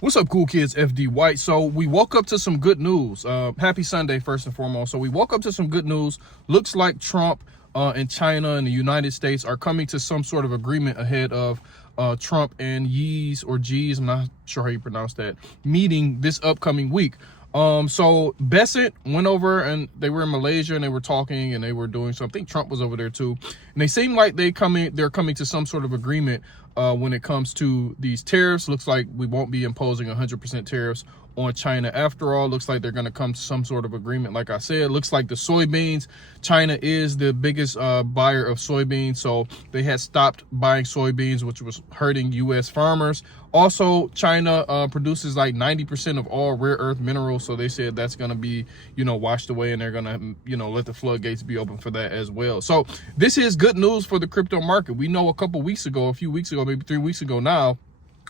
What's up, cool kids? FD White. So we woke up to some good news. Happy Sunday, first and foremost. So we woke up to some good news. Looks like Trump and China and the United States are coming to some sort of agreement ahead of Trump and Yee's or G's, I'm not sure how you pronounce that, meeting this upcoming week. So Besant went over and they were in Malaysia and they were talking and they were doing something. Trump was over there too. And they seem like they're coming to some sort of agreement when it comes to these tariffs. Looks like we won't be imposing 100% tariffs on China after all. Looks like they're going to come to some sort of agreement. Like I said, looks like the soybeans, China is the biggest buyer of soybeans. So they had stopped buying soybeans, which was hurting U.S. farmers. Also, China produces like 90% of all rare earth minerals. So they said that's going to be, washed away, and they're going to, let the floodgates be open for that as well. So this is good news for the crypto market. We know a few weeks ago, maybe 3 weeks ago now,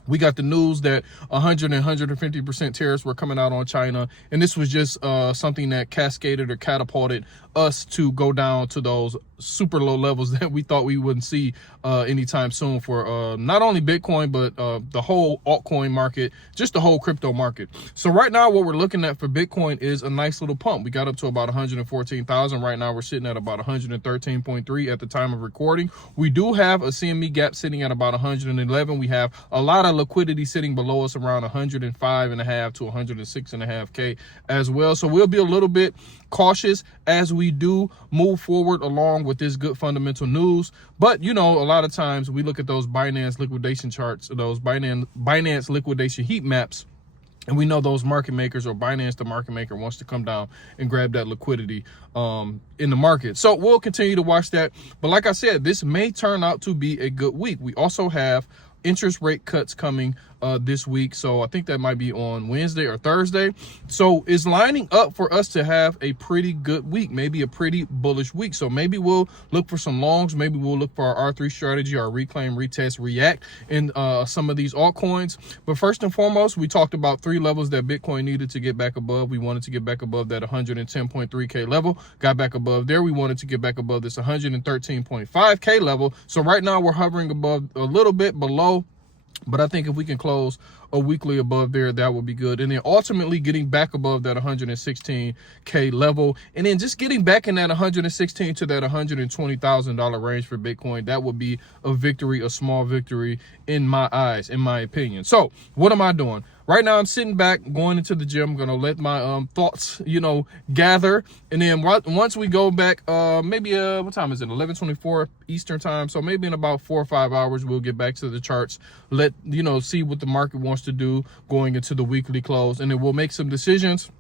we got the news that 100 and 150% tariffs were coming out on China. And this was just something that cascaded or catapulted us to go down to those super low levels that we thought we wouldn't see anytime soon for not only Bitcoin, but the whole altcoin market, just the whole crypto market. So right now, what we're looking at for Bitcoin is a nice little pump. We got up to about 114,000. Right now, we're sitting at about 113.3 at the time of recording. We do have a CME gap sitting at about 111. We have a lot of liquidity sitting below us around 105.5 to 106.5K as well. So we'll be a little bit cautious as we do move forward along with this good fundamental news. But, a lot of times we look at those Binance liquidation charts, those Binance liquidation heat maps, and we know those market makers, or Binance, the market maker, wants to come down and grab that liquidity in the market. So we'll continue to watch that. But like I said, this may turn out to be a good week. We also have interest rate cuts coming this week. So I think that might be on Wednesday or Thursday. So it's lining up for us to have a pretty good week, maybe a pretty bullish week. So maybe we'll look for some longs. Maybe we'll look for our R3 strategy, our reclaim, retest, react in some of these altcoins. But first and foremost, we talked about 3 levels that Bitcoin needed to get back above. We wanted to get back above that 110.3K level, got back above there. We wanted to get back above this 113.5K level. So right now we're hovering above, a little bit below. But I think if we can close a weekly above there, that would be good. And then ultimately getting back above that 116K level, and then just getting back in that 116 to that $120,000 range for Bitcoin, that would be a victory, a small victory in my eyes, in my opinion. So what am I doing? Right now, I'm sitting back, going into the gym. I'm going to let my thoughts, gather. And then once we go back, maybe, what time is it? 11:24 Eastern time. So maybe in about 4 or 5 hours, we'll get back to the charts, see what the market wants to do going into the weekly close. And then we'll make some decisions.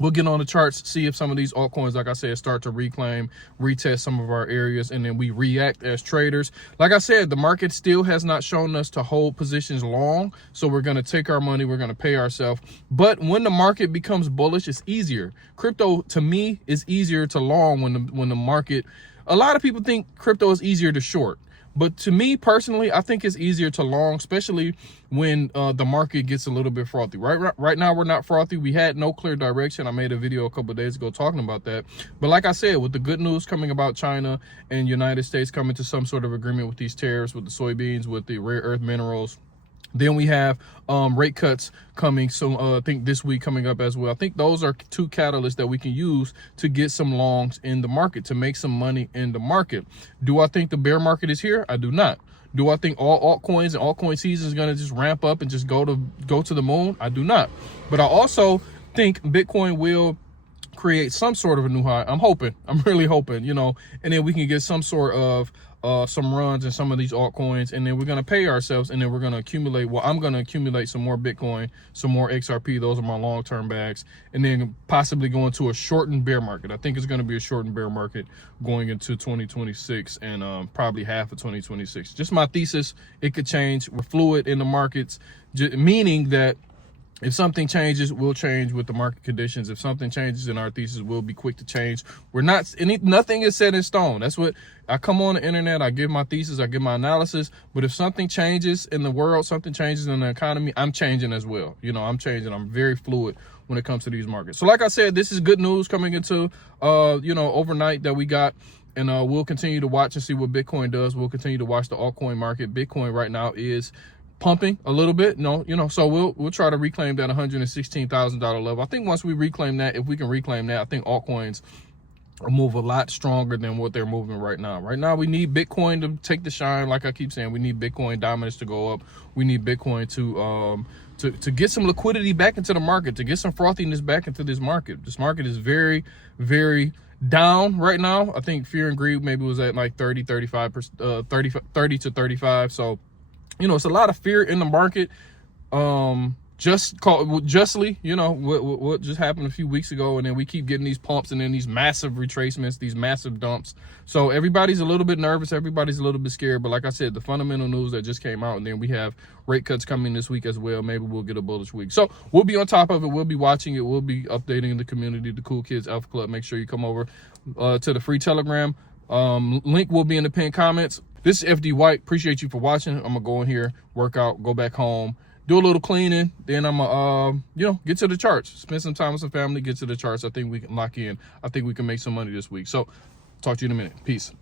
We'll get on the charts, see if some of these altcoins, like I said, start to reclaim, retest some of our areas, and then we react as traders. Like I said, the market still has not shown us to hold positions long, so we're going to take our money, we're going to pay ourselves. But when the market becomes bullish, it's easier. Crypto, to me, is easier to long when the market, a lot of people think crypto is easier to short. But to me personally, I think it's easier to long, especially when the market gets a little bit frothy. Right now, we're not frothy. We had no clear direction. I made a video a couple of days ago talking about that. But like I said, with the good news coming about China and United States coming to some sort of agreement with these tariffs, with the soybeans, with the rare earth minerals, then we have rate cuts coming. So I think this week coming up as well. I think those are 2 catalysts that we can use to get some longs in the market, to make some money in the market. Do I think the bear market is here? I do not. Do I think all altcoins and altcoin season is going to just ramp up and just go to the moon? I do not. But I also think Bitcoin will create some sort of a new high. I'm really hoping, and then we can get some sort of some runs in some of these altcoins, and then we're going to pay ourselves, and then we're going to accumulate. Well, I'm going to accumulate some more Bitcoin, some more XRP. Those are my long-term bags, and then possibly go into a shortened bear market. I think it's going to be a shortened bear market going into 2026 and probably half of 2026. Just my thesis. It could change. We're fluid in the markets, meaning that if something changes, we'll change with the market conditions. If something changes in our thesis, we'll be quick to change. Nothing is set in stone. That's what I come on the internet. I give my thesis, I give my analysis. But if something changes in the world, something changes in the economy, I'm changing as well. I'm changing. I'm very fluid when it comes to these markets. So like I said, this is good news coming into, overnight that we got. And we'll continue to watch and see what Bitcoin does. We'll continue to watch the altcoin market. Bitcoin right now is pumping a little bit. So we'll try to reclaim that $116,000 level. I think once we reclaim that, if we can reclaim that, I think altcoins will move a lot stronger than what they're moving right now. Right now, we need Bitcoin to take the shine. Like I keep saying, we need Bitcoin dominance to go up. We need Bitcoin to get some liquidity back into the market, to get some frothiness back into this market. This market is very, very down right now. I think fear and greed maybe was at like 30 to 35. So, it's a lot of fear in the market. Justly, what just happened a few weeks ago, and then we keep getting these pumps and then these massive retracements, these massive dumps. So everybody's a little bit nervous, everybody's a little bit scared. But like I said, the fundamental news that just came out, and then we have rate cuts coming this week as well. Maybe we'll get a bullish week. So we'll be on top of it. We'll be watching it. We'll be updating the community, the Cool Kids Alpha Club. Make sure you come over to the free Telegram. Link will be in the pinned comments. This is FD White. Appreciate you for watching. I'm gonna go in here, work out, go back home, do a little cleaning, then I'm gonna get to the charts, spend some time with some family, get to the charts. I think we can lock in. I think we can make some money this week. So talk to you in a minute. Peace.